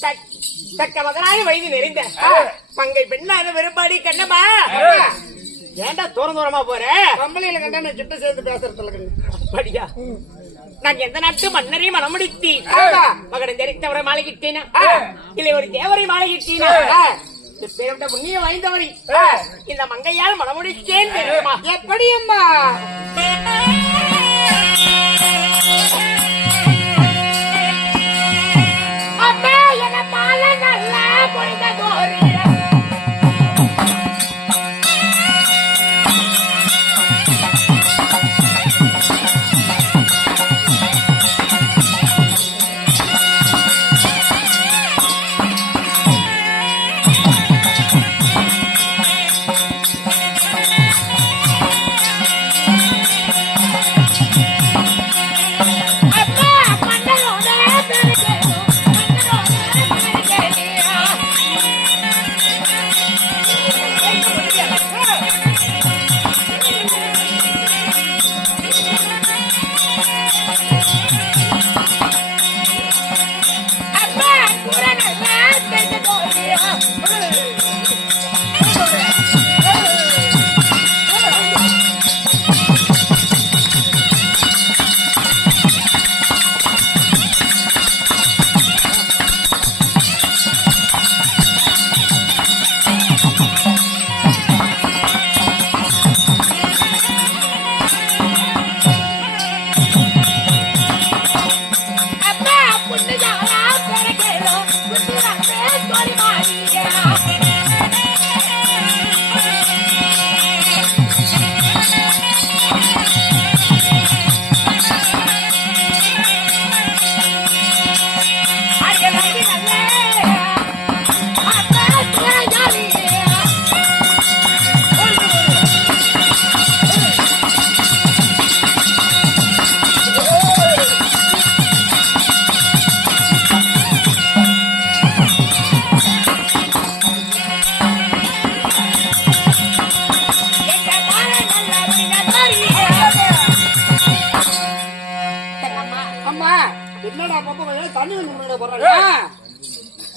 தக்க மகனாய வயது நிறைந்த மங்கை பெண்ணான வெறுப்பாடி கண்ணப்பா ஏன்டா தூரமா போற கம்பளியில கண்டா நான் கிட்ட சேர்ந்து பேசுறதுல அப்படியா நான் எந்த நாட்டு மன்னரை மனமுடித்தி மகன் தெரிந்தவரை மாலையிட்டேனா இல்லை ஒரு தேவரை மாலையிட்டேனா பேருட்ட புண்ணிய வாய்ந்தவரை இந்த மங்கையால் மனமுடித்தேன் எப்படி அம்மா அப்பா என மாலை நல்லா பொழுத தோறி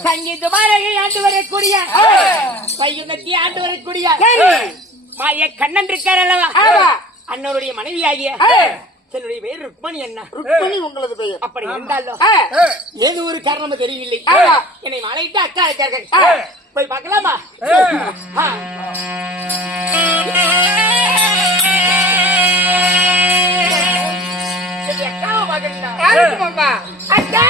சங்கீதமாரகை ஆண்டு வரக்கூடிய பையுனத்தி ஆண்டு வரக்கூடிய மாய கண்ணன் இருக்கார் அல்லவா அண்ணனுடைய மனைவி ஆகிய என்னுடைய பெயர் ருக்மணி அண்ணா. ருக்மணி உங்களது பெயர்? அப்படி இருந்தாலும் ஏதோ ஒரு காரணமும் தெரியவில்லை என்னை மாலையிட்டு அக்கா இருக்கார்கள். போய் பார்க்கலாமா? அக்காவை பார்க்கணும்டா. அக்கா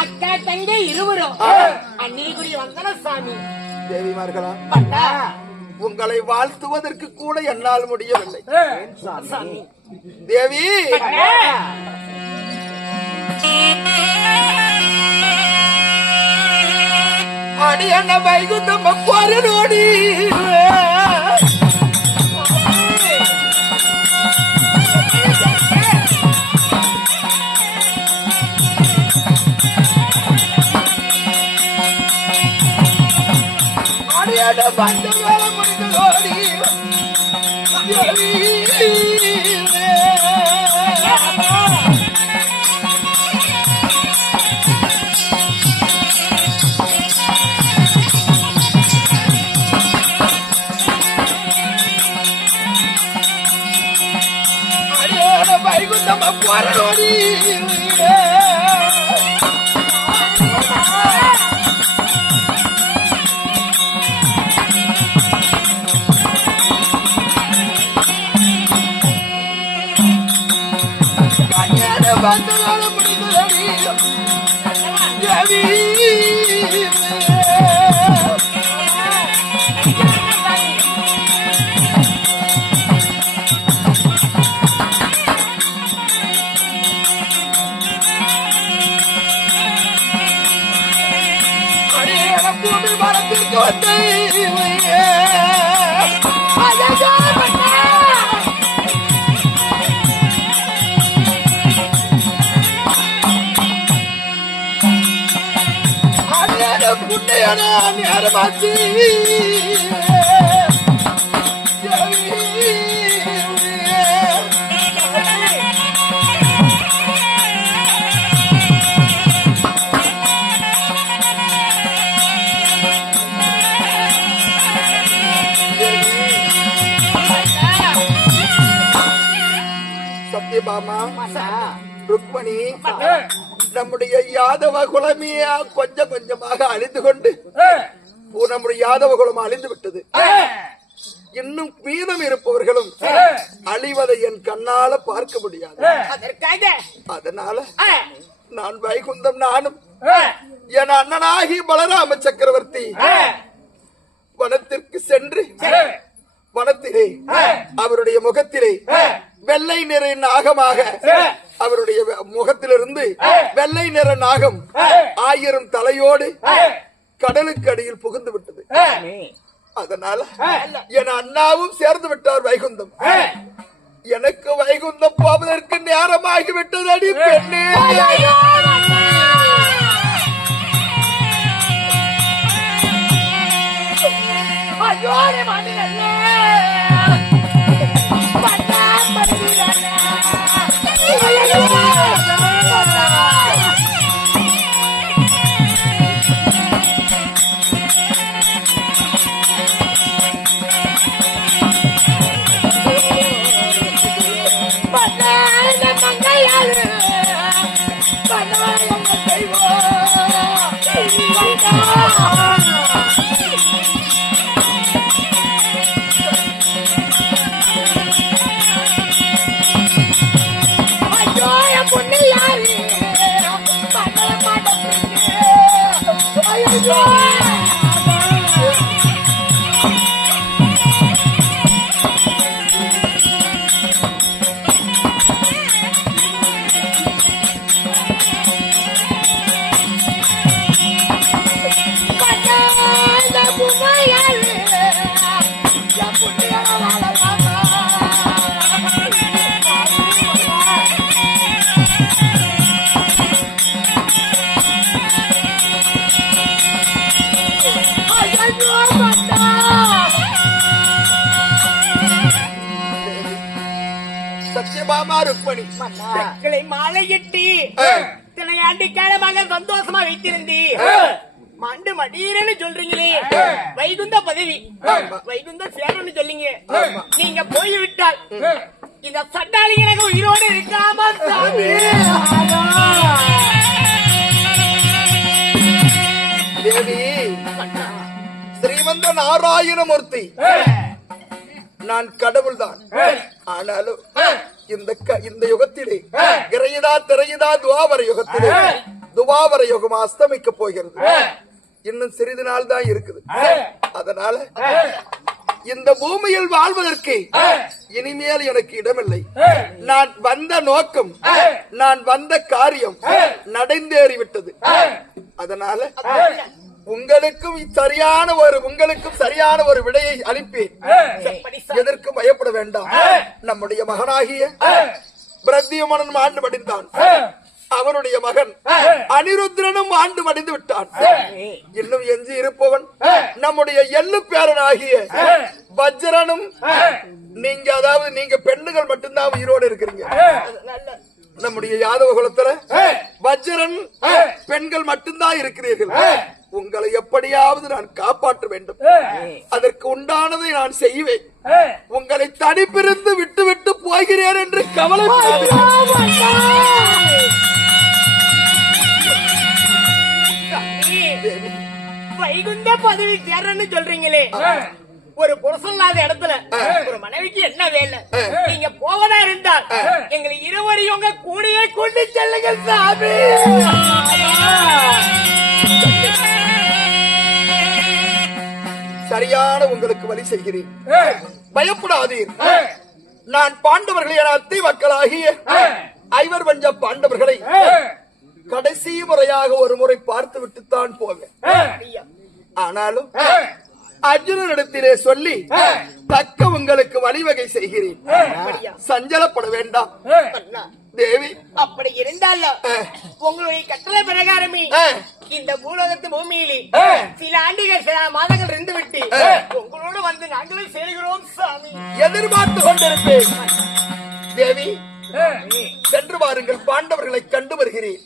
அக்கா தங்கை இருவரும் அன்னிக்குரிய வந்தன சாமி. தேவிமார்களா, உங்களை வாழ்த்துவதற்கு கூட என்னால் முடியவில்லை. தேவி அடி என்ன வைகுந்தம் நோடி வந்து வேலை முடிந்து ஓடி வைகுந்தம் போரடி வந்ததால முடிந்ததடி தேவி பூமி மரத்திற்கு வந்தே புண்ணையான நேரமாச்சு சத்யபாமா ருக்மணி நம்முடைய யாதவ குலமையா கொஞ்சம் கொஞ்சமாக அழிந்து கொண்டு நம்முடைய யாதவ குலம் அழிந்து விட்டது. இன்னும் மீதம் இருப்பவர்களும் அழிவதை என் கண்ணால பார்க்க முடியாது. அதனால நான் வைகுந்தம் நானும் என் அண்ணனாகி பலராம சக்கரவர்த்தி வனத்திற்கு சென்று வனத்திலே அவருடைய முகத்திலே வெள்ளை நிற நாகமாக அவருடைய முகத்திலிருந்து வெள்ளை நிற நாகம் 1000 தலையோடு கடலுக்கு அடியில் புகுந்து விட்டது. அதனால என் அண்ணாவும் சேர்ந்து விட்டார் வைகுந்தம். எனக்கு வைகுந்தம் போவதற்கு நேரமாகிவிட்டது. அடி பெண்ணே சத்யபாமா ருக்மணி மாலையிட்டு இத்தனை ஆண்டு காலமாக சந்தோஷமா வைத்திருந்தே மண்டு மடீரன்னு சொல்றீங்களே. வைகுந்த பதவி வைகுந்த சேரன்னு சொல்லிங்க. நீங்க போய்விட்டால் இந்த சட்டாளிகளுக்கு உயிரோடு இருக்காம தேவி ஸ்ரீமந்த நாராயணமூர்த்தி நான் கடவுள்தான். ஆனாலும் இந்த யுகத்திலே கிரையதா திரையதா துவாபர யுகத்திலே துவாபர யுகம் அஸ்தமிக்க போகிறது. இன்னும் சிறிது நாள் தான் இருக்குது. அதனால இந்த பூமியில் வாழ்வதற்கு இனிமேல் எனக்கு இடமில்லை. நான் வந்த நோக்கம் நான் வந்த காரியம் நடந்தேறிவிட்டது. அதனால உங்களுக்கும் சரியான ஒரு விடையை அளிப்பேன். எதற்கும் பயப்பட வேண்டாம். நம்முடைய மகனாகிய பிரத்தியமனன் ஆண்டு படித்தான். அவனுடைய மகன் அனிருத்ரனும் ஆண்டு மடிந்து விட்டான். இன்னும் எஞ்சி இருப்பவன் நம்முடைய எள்ளு பேரனாகிய வஜ்ரனும். நீங்க அதாவது நீங்க பெண்ணுகள் மட்டும்தான் உயிரோடு இருக்கிறீங்க. நம்முடைய யாதவ குலத்துல வஜ்ரன் பெண்கள் மட்டும்தான் இருக்கிறீர்கள். உங்களை எப்படியாவது நான் காப்பாற்ற வேண்டும். அதற்கு உண்டானதை நான் செய்வேன். உங்களை தனிப்பிருந்து விட்டு விட்டு போகிறேன் என்று வைகுண்ட பதவி சேர்றன்னு சொல்றீங்களே, ஒரு புருஷன் இல்லாத இடத்துல ஒரு மனைவிக்கு என்ன வேலை? நீங்க போவதா இருந்தால் எங்களை இருவரையும் உங்க கூடையே கொண்டு செல்லுங்க சாமி. சரியான உங்களுக்கு வழி செய்கிறேன். பயப்படாதீர். நான் பாண்டவர்களை என அத்தை மக்களாகிய ஐவர் பஞ்ச பாண்டவர்களை கடைசி முறையாக ஒரு முறை பார்த்து விட்டுத்தான் போவேன். ஆனாலும் அர்ஜுனனிடத்திலே சொல்லி தக்க உங்களுக்கு வழிவகை செய்கிறேன். சஞ்சலப்பட வேண்டாம் தேவி. அப்படி இருந்தாலும் உங்களுடைய கட்டளை பிரகாரமே இந்த பூலோகத்து பூமியிலே சில ஆண்டுகள் சில மாதங்கள் இருந்து விட்டு உங்களோடு வந்து நாங்களும் சேர்கிறோம் சாமி. எதிர்பார்த்து கொண்டிருப்பேன் தேவி. சென்று வாருங்கள், பாண்டவர்களை கண்டு வருகிறேன்.